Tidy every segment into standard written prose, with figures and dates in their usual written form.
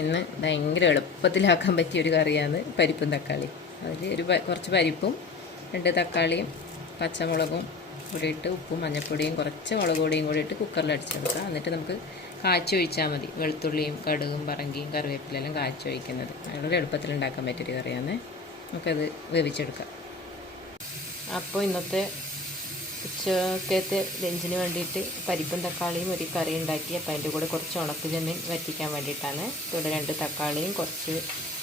ഇന്ന് ഭയങ്കര എളുപ്പത്തിലാക്കാൻ പറ്റിയൊരു കറിയാണ് പരിപ്പും തക്കാളി. അതിൽ കുറച്ച് പരിപ്പും 2 തക്കാളിയും പച്ചമുളകും കൂടി ഇട്ട് ഉപ്പും മഞ്ഞൾപ്പൊടിയും കുറച്ച് മുളക് പൊടിയും കൂടി ഇട്ട് കുക്കറിൽ അടിച്ചെടുക്കാം. എന്നിട്ട് നമുക്ക് കാച്ചി ഒഴിച്ചാൽ മതി. വെളുത്തുള്ളിയും കടുകും പറങ്കിയും കറിവേപ്പിലെല്ലാം കാച്ചി ഒഴിക്കുന്നത് വളരെ എളുപ്പത്തിൽ ഉണ്ടാക്കാൻ പറ്റിയൊരു കറിയാണ്. നമുക്കത് വേവിച്ചെടുക്കാം. അപ്പോൾ ഇന്നത്തെ ഉച്ചക്കത്തെ ലഞ്ചിന് വേണ്ടിയിട്ട് പരിപ്പും തക്കാളിയും ഒരു കറി ഉണ്ടാക്കി. അപ്പോൾ അതിൻ്റെ കൂടെ കുറച്ച് ഉണക്ക ചെമ്മീൻ വറ്റിക്കാൻ വേണ്ടിയിട്ടാണ്. ഇവിടെ 2 തക്കാളിയും കുറച്ച്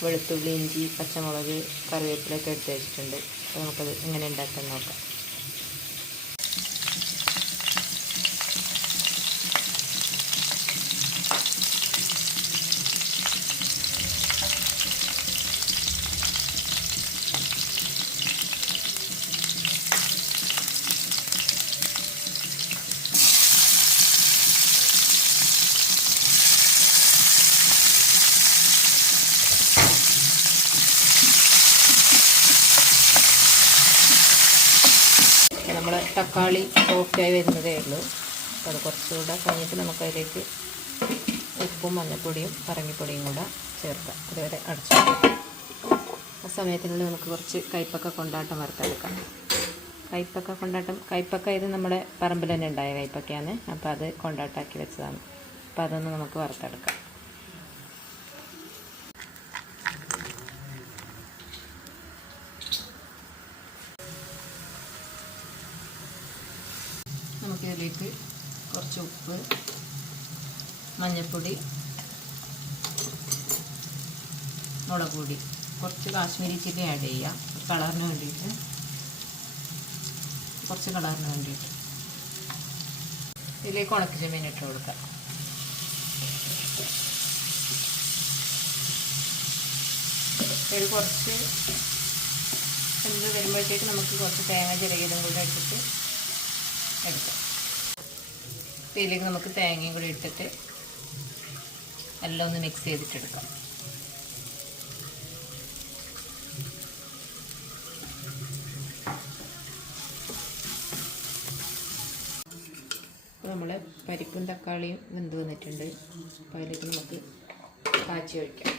വെളുത്തുള്ളി, ഇഞ്ചി, പച്ചമുളക്, കറിവേപ്പിലൊക്കെ എടുത്ത് വെച്ചിട്ടുണ്ട്. അപ്പോൾ നമുക്കത് എങ്ങനെ ഉണ്ടാക്കാൻ നോക്കാം. നമ്മൾ തക്കാളി സോഫ്റ്റായി വരുന്നതേ ഉള്ളൂ. അപ്പോൾ അത് കുറച്ചുകൂടെ കഴിഞ്ഞിട്ട് നമുക്കതിലേക്ക് ഉപ്പും മഞ്ഞൾപ്പൊടിയും പറങ്കിപ്പൊടിയും കൂടെ ചേർക്കാം. അതുവരെ അടച്ചു. ആ സമയത്തിനുള്ളിൽ നമുക്ക് കുറച്ച് കയ്പക്ക കൊണ്ടാട്ടം വറുത്തെടുക്കാം. കയ്പക്ക ഇത് നമ്മുടെ പറമ്പിൽ തന്നെ ഉണ്ടായ കയ്പക്കയാണ്. അപ്പോൾ അത് കൊണ്ടാട്ടാക്കി വെച്ചതാണ്. അപ്പോൾ അതൊന്ന് നമുക്ക് വറുത്തെടുക്കാം. നമുക്കിതിലേക്ക് കുറച്ച് ഉപ്പ്, മഞ്ഞൾപ്പൊടി, മുളക് പൊടി, കുറച്ച് കാശ്മീരി ചില്ലി ആഡ് ചെയ്യാം. കളറിന് വേണ്ടിയിട്ട്, കുറച്ച് കളറിന് വേണ്ടിയിട്ട്. ഇതിലേക്ക് ഉണക്ക ചെമ്മീൻ ഇട്ട് കൊടുക്കാം. ഇത് കുറച്ച് എന്ത് വരുമ്പോഴത്തേക്ക് നമുക്ക് കുറച്ച് തേങ്ങ ചിരകിയതും കൂടെ ഇട്ടിട്ട് എടുക്കാം. ഇതിലേക്ക് നമുക്ക് തേങ്ങയും കൂടി ഇട്ടിട്ട് എല്ലാം ഒന്ന് മിക്സ് ചെയ്തിട്ടെടുക്കാം. അപ്പോൾ നമ്മൾ പരിപ്പും തക്കാളിയും വെന്ത് വന്നിട്ടുണ്ട്. അപ്പോൾ അതിലേക്ക് നമുക്ക് കാച്ചി ഒഴിക്കാം.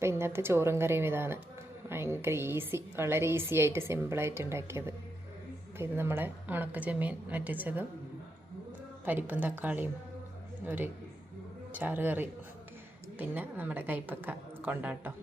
അപ്പോൾ ഇന്നത്തെ ചോറും കറിയും ഇതാണ്. ഭയങ്കര വളരെ ഈസി ആയിട്ട് സിമ്പിളായിട്ട് ഉണ്ടാക്കിയത്. അപ്പോൾ ഇത് നമ്മളെ ഉണക്ക ചെമ്മീൻ വറ്റിച്ചതും പരിപ്പും തക്കാളിയും ഒരു ചാറ് കറി, പിന്നെ നമ്മുടെ കയ്പക്ക കൊണ്ടാട്ടം.